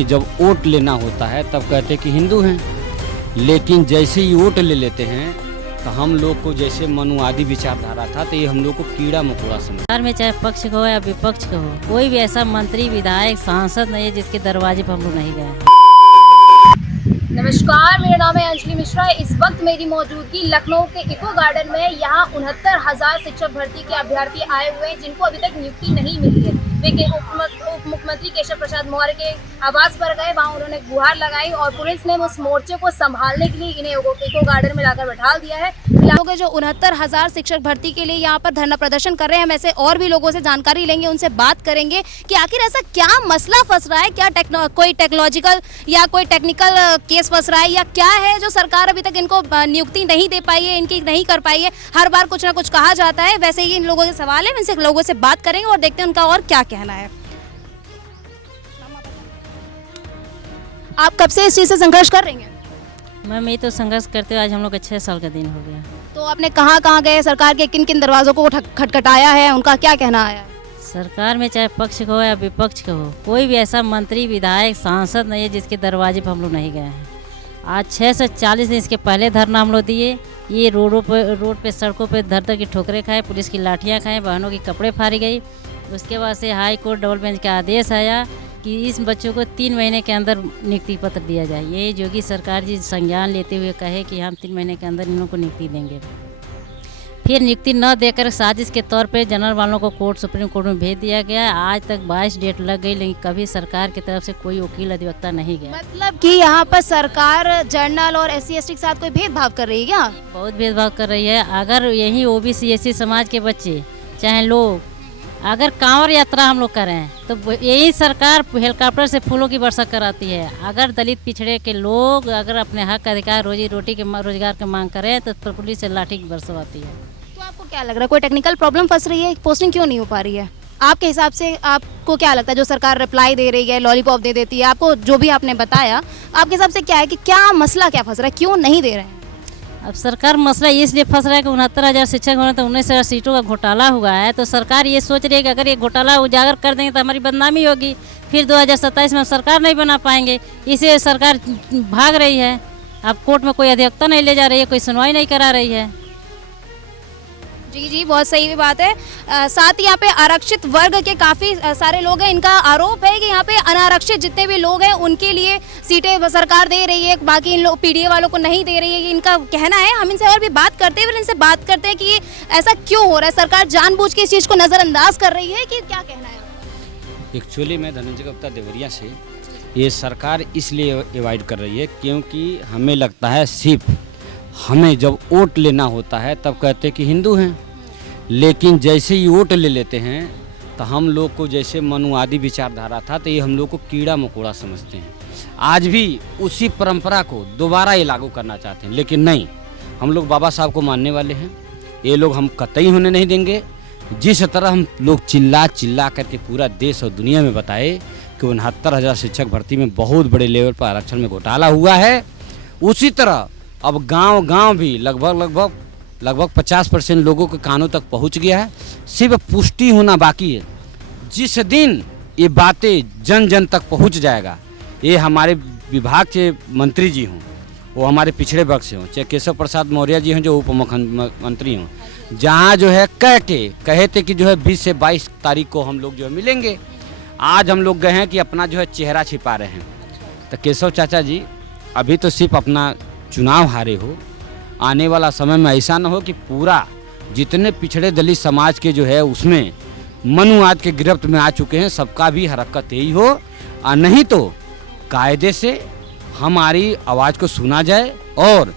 हमें जब वोट लेना होता है तब कहते कि हिंदू हैं, लेकिन जैसे ही वोट ले लेते हैं तो हम लोग को जैसे मनुवादी विचारधारा था तो ये हम लोग को कीड़ा मकोड़ा समझ। सरकार में चाहे पक्ष का हो या विपक्ष का हो, कोई भी ऐसा मंत्री विधायक सांसद नहीं है जिसके दरवाजे पर हम लोग नहीं गए। नमस्कार, मेरा नाम है अंजलि मिश्रा। इस वक्त मेरी मौजूदगी लखनऊ के इको गार्डन में। यहाँ 69,000 शिक्षक भर्ती के अभ्यर्थी आए हुए हैं जिनको अभी तक नियुक्ति नहीं मिली है। वे उप मुख्यमंत्री केशव प्रसाद मौर्य के आवास पर गए, वहाँ उन्होंने गुहार लगाई और पुलिस ने उस मोर्चे को संभालने के लिए इन्हें इको गार्डन में लाकर बैठा दिया है। लोग जो 69,000 शिक्षक भर्ती के लिए यहाँ पर धरना प्रदर्शन कर रहे हैं, हम ऐसे और भी लोगों से जानकारी लेंगे, उनसे बात करेंगे कि आखिर ऐसा क्या मसला फंस रहा है, क्या कोई टेक्नोलॉजिकल या कोई टेक्निकल केस फंस रहा है या क्या है जो सरकार अभी तक इनको नियुक्ति नहीं दे पाई है, इनकी नहीं कर पाई है। हर बार कुछ ना कुछ कहा जाता है। वैसे ही इन लोगों के सवाल है, इनसे लोगों से बात करेंगे और देखते हैं उनका और क्या कहना है। आप कब से इस चीज़ से संघर्ष कर रही हैं? मैम, ये तो संघर्ष करते हुए आज हम लोग का 6 साल का दिन हो गया। तो आपने कहाँ गए, सरकार के किन किन दरवाजों को खटखटाया है, उनका क्या कहना आया है? सरकार में चाहे पक्ष का हो या विपक्ष का हो, कोई भी ऐसा मंत्री विधायक सांसद नहीं है जिसके दरवाजे पर हम लोग नहीं गए हैं। आज 6 से 40 दिन इसके पहले धरना हम लोग दिए। ये रोड पे सड़कों पे धर की ठोकरें खाए, पुलिस की लाठियाँ खाएँ, बहनों के कपड़े फाड़ी गई। उसके बाद से हाई कोर्ट डबल बेंच का आदेश आया कि इस बच्चों को 3 महीने के अंदर नियुक्ति पत्र दिया जाए। ये योगी सरकार जी संज्ञान लेते हुए कहे कि हम 3 महीने के अंदर इन लोगों को नियुक्ति देंगे। फिर नियुक्ति न देकर साजिश के तौर पे जनरल वालों को सुप्रीम कोर्ट में भेज दिया गया। आज तक 22 डेट लग गई, लेकिन कभी सरकार की तरफ से कोई वकील अधिवक्ता नहीं गया। मतलब कि यहाँ पर सरकार जनरल और SC ST के साथ कोई भेदभाव कर रही है क्या? बहुत भेदभाव कर रही है। अगर यही OBC SC समाज के बच्चे चाहे लोग अगर कांवड़ यात्रा हम लोग करें तो यही सरकार हेलीकॉप्टर से फूलों की वर्षा कराती है। अगर दलित पिछड़े के लोग अगर अपने हक अधिकार रोजी रोटी के रोजगार की मांग करें तो पुलिस से लाठी की बरसवाती है। तो आपको क्या लग रहा है, कोई टेक्निकल प्रॉब्लम फंस रही है? पोस्टिंग क्यों नहीं हो पा रही है? आपके हिसाब से आपको क्या लगता है? जो सरकार रिप्लाई दे रही है, लॉलीपॉप दे देती है, आपको जो भी आपने बताया, आपके हिसाब से क्या है कि क्या मसला क्या फंस रहा है, क्यों नहीं दे रहे हैं? अब सरकार मसला इसलिए फंस रहा है कि 69,000 शिक्षक होने तो 19,000 सीटों का घोटाला हुआ है। तो सरकार ये सोच रही है कि अगर ये घोटाला उजागर कर देंगे तो हमारी बदनामी होगी, फिर 2027 में सरकार नहीं बना पाएंगे। इसे सरकार भाग रही है। अब कोर्ट में कोई अधिवक्ता नहीं ले जा रही है, कोई सुनवाई नहीं करा रही है। जी, बहुत सही बात है। साथ ही यहाँ पे आरक्षित वर्ग के काफ़ी सारे लोग हैं। इनका आरोप है कि यहाँ पे अनारक्षित जितने भी लोग हैं उनके लिए सीटें सरकार दे रही है, बाकी इन लोग PDA वालों को नहीं दे रही है, ये इनका कहना है। हम इनसे और भी बात करते हैं, इनसे बात करते हैं कि ये ऐसा क्यों हो रहा है, सरकार जानबूझ के इस चीज़ को नज़रअंदाज कर रही है कि क्या कहना है? एक्चुअली मैं धनंजय गुप्ता देवरिया से, ये सरकार इसलिए अवॉइड कर रही है क्योंकि हमें लगता है सिर्फ हमें जब वोट लेना होता है तब कहते कि हिंदू हैं, लेकिन जैसे ही वोट ले लेते हैं तो हम लोग को जैसे मनुवादी विचारधारा था तो ये हम लोग को कीड़ा मकोड़ा समझते हैं। आज भी उसी परंपरा को दोबारा ये लागू करना चाहते हैं, लेकिन नहीं, हम लोग बाबा साहब को मानने वाले हैं। ये लोग हम कतई होने नहीं देंगे। जिस तरह हम लोग चिल्ला करके पूरा देश और दुनिया में बताए कि 69,000 शिक्षक भर्ती में बहुत बड़े लेवल पर आरक्षण में घोटाला हुआ है, उसी तरह अब गांव भी लगभग 50% लोगों के कानों तक पहुंच गया है। सिर्फ पुष्टि होना बाकी है। जिस दिन ये बातें जन जन तक पहुंच जाएगा, ये हमारे विभाग के मंत्री जी हों, वो हमारे पिछड़े वर्ग से हों, चाहे केशव प्रसाद मौर्य जी हों जो उप मुख्यमंत्री हों, जहाँ जो है कहे थे कि जो है 20 से 22 तारीख को हम लोग जो है मिलेंगे। आज हम लोग गए हैं कि अपना जो है चेहरा छिपा रहे हैं। तो केशव चाचा जी, अभी तो सिर्फ अपना चुनाव हारे हो, आने वाला समय में ऐसा न हो कि पूरा जितने पिछड़े दलित समाज के जो है उसमें मनुवाद के गिरफ्त में आ चुके हैं, सबका भी हरकत यही हो, और नहीं तो कायदे से हमारी आवाज़ को सुना जाए। और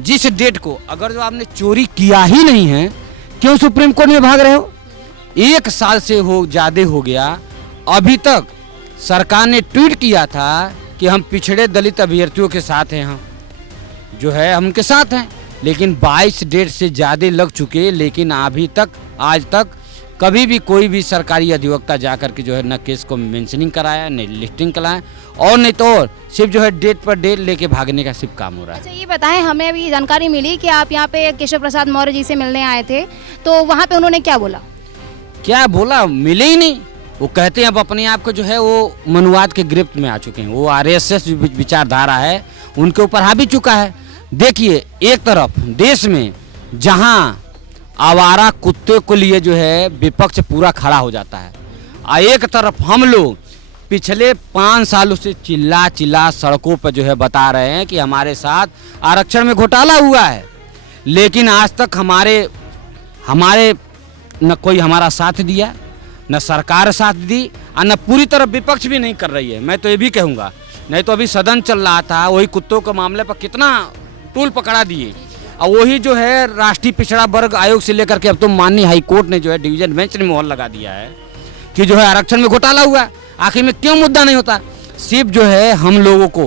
जिस डेट को अगर जो आपने चोरी किया ही नहीं है, क्यों सुप्रीम कोर्ट में भाग रहे हो? 1 साल से ज़्यादा हो गया, अभी तक सरकार ने ट्वीट किया था कि हम पिछड़े दलित अभ्यर्थियों के साथ हैं, हम जो है हम उनके साथ हैं, लेकिन 22 डेट से ज़्यादा लग चुके, लेकिन अभी तक आज तक कभी भी कोई भी सरकारी अधिवक्ता जा कर के जो है न केस को मेंशनिंग कराया, न लिस्टिंग कराया, और नहीं तो और सिर्फ जो है डेट पर डेट लेके भागने का सिर्फ काम हो रहा है। अच्छा, ये बताएं, हमें अभी जानकारी मिली कि आप यहाँ पे केशव प्रसाद मौर्य जी से मिलने आए थे, तो वहाँ पे उन्होंने क्या बोला? क्या बोला? मिले ही नहीं। वो कहते हैं अब अपने आप को जो है वो मनुवाद के गिरफ्त में आ चुके हैं। वो आरएसएस विचारधारा है उनके ऊपर हावी चुका है। देखिए, एक तरफ देश में जहां आवारा कुत्ते को लिए जो है विपक्ष पूरा खड़ा हो जाता है, और एक तरफ हम लोग पिछले 5 सालों से चिल्ला सड़कों पर जो है बता रहे हैं कि हमारे साथ आरक्षण में घोटाला हुआ है, लेकिन आज तक हमारे न कोई हमारा साथ दिया, न सरकार साथ दी, और न पूरी तरह विपक्ष भी नहीं कर रही है। मैं तो ये भी कहूँगा, नहीं तो अभी सदन चल रहा था, वही कुत्तों के मामले पर कितना टूल पकड़ा दिए, और वही जो है राष्ट्रीय पिछड़ा वर्ग आयोग से लेकर के अब तो माननीय हाई कोर्ट ने जो है डिवीजन बेंच ने मोहर लगा दिया है कि जो है आरक्षण में घोटाला हुआ। आखिर में क्यों मुद्दा नहीं होता? सिर्फ जो है हम लोगों को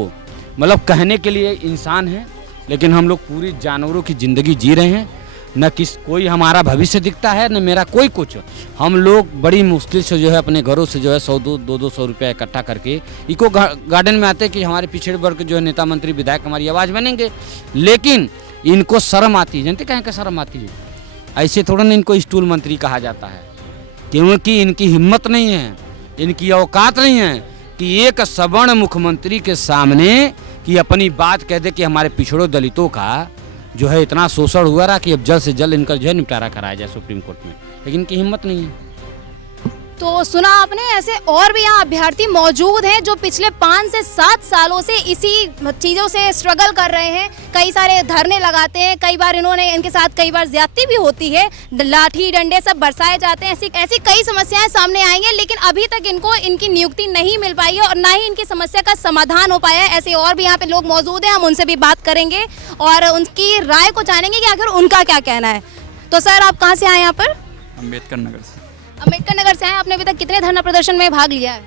मतलब कहने के लिए इंसान है, लेकिन हम लोग पूरी जानवरों की ज़िंदगी जी रहे हैं। न कोई हमारा भविष्य दिखता है, न मेरा कोई कुछ। हम लोग बड़ी मुश्किल से जो है अपने घरों से जो है 100-200 रुपया इकट्ठा करके इको गार्डन में आते कि हमारे पिछड़े वर्ग के जो है नेता मंत्री विधायक हमारी आवाज़ बनेंगे, लेकिन इनको शर्म आती है। जानते कहें क्या शर्म आती है? ऐसे थोड़ा ना इनको स्टूल मंत्री कहा जाता है, क्योंकि इनकी हिम्मत नहीं है, इनकी औकात नहीं है कि एक सवर्ण मुख्यमंत्री के सामने कि अपनी बात कह दे कि हमारे पिछड़ों दलितों का जो है इतना शोषण हुआ रहा कि अब जल्द से जल्द इनका जो है निपटारा कराया जाए सुप्रीम कोर्ट में, लेकिन इनकी हिम्मत नहीं है। तो सुना आपने, ऐसे और भी यहाँ अभ्यर्थी मौजूद हैं जो पिछले 5 से 7 सालों से इसी चीज़ों से स्ट्रगल कर रहे हैं। कई सारे धरने लगाते हैं, कई बार इनके साथ कई बार ज्यादती भी होती है, लाठी डंडे सब बरसाए जाते हैं, ऐसी कई समस्याएं सामने आई हैं, लेकिन अभी तक इनको इनकी नियुक्ति नहीं मिल पाई है और ना ही इनकी समस्या का समाधान हो पाया है। ऐसे और भी यहाँ पे लोग मौजूद हैं, हम उनसे भी बात करेंगे और उनकी राय को जानेंगे कि आखिर उनका क्या कहना है। तो सर, आप कहाँ से आए यहाँ पर? अम्बेडकर नगर से। अम्बेडकर नगर से आए। आपने अभी तक कितने धरना प्रदर्शन में भाग लिया है?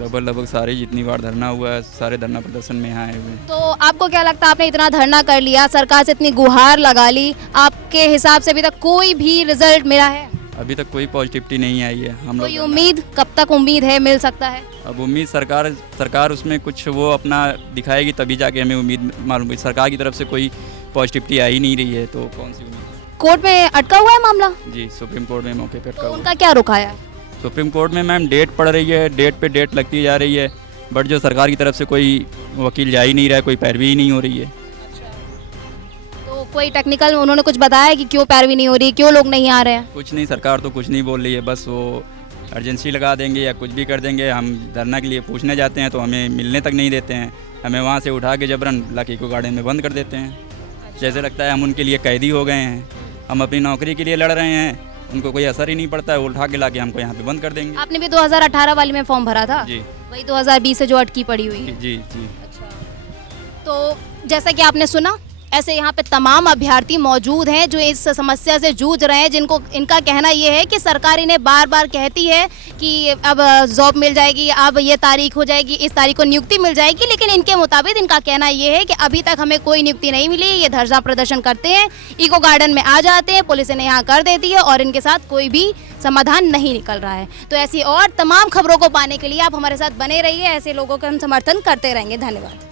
लगभग सारे, जितनी बार धरना हुआ है सारे धरना प्रदर्शन में आए हुए हैं। तो आपको क्या लगता है, आपने इतना धरना कर लिया, सरकार से इतनी गुहार लगा ली, आपके हिसाब से अभी तक कोई भी रिजल्ट मिला है? अभी तक कोई पॉजिटिविटी नहीं आई है। हम कोई लोग उम्मीद, कब तक उम्मीद है मिल सकता है? अब उम्मीद सरकार उसमें कुछ वो अपना दिखाएगी तभी जाके हमें उम्मीद मालूम हुई। सरकार की तरफ से कोई पॉजिटिविटी आ ही नहीं रही है, तो कौन सी उम्मीद? कोर्ट में अटका हुआ है मामला? जी, सुप्रीम कोर्ट में मौके पर अटका तो हुआ। उनका क्या रुकाया? सुप्रीम कोर्ट में मैम डेट पड़ रही है, डेट पे डेट लगती जा रही है, बट जो सरकार की तरफ से कोई वकील जा ही नहीं रहा है, कोई पैरवी ही नहीं हो रही है। तो कोई टेक्निकल उन्होंने कुछ बताया कि क्यों पैरवी नहीं हो रही, क्यों लोग नहीं आ रहे हैं? कुछ नहीं, सरकार तो कुछ नहीं बोल रही है, बस वो अर्जेंसी लगा देंगे या कुछ भी कर देंगे। हम धरना के लिए पूछने जाते हैं तो हमें मिलने तक नहीं देते हैं, हमें वहाँ से उठा के जबरन लाके को गार्डन में बंद कर देते हैं। जैसे लगता है हम उनके लिए कैदी हो गए हैं। हम अपनी नौकरी के लिए लड़ रहे हैं, उनको कोई असर ही नहीं पड़ता है, उठा के लाके हमको यहाँ पे बंद कर देंगे। आपने भी 2018 वाली में फॉर्म भरा था? जी। वही 2020 से जो अटकी पड़ी हुई है? जी जी। अच्छा, तो जैसा कि आपने सुना, ऐसे यहाँ पे तमाम अभ्यर्थी मौजूद हैं जो इस समस्या से जूझ रहे हैं, जिनको इनका कहना ये है कि सरकार इन्हें बार बार कहती है कि अब जॉब मिल जाएगी, अब ये तारीख हो जाएगी, इस तारीख को नियुक्ति मिल जाएगी, लेकिन इनके मुताबिक इनका कहना ये है कि अभी तक हमें कोई नियुक्ति नहीं मिली। ये धरना प्रदर्शन करते हैं, इको गार्डन में आ जाते हैं, पुलिस इन्हें यहाँ कर देती है और इनके साथ कोई भी समाधान नहीं निकल रहा है। तो ऐसी और तमाम खबरों को पाने के लिए आप हमारे साथ बने रहिए, ऐसे लोगों का हम समर्थन करते रहेंगे। धन्यवाद।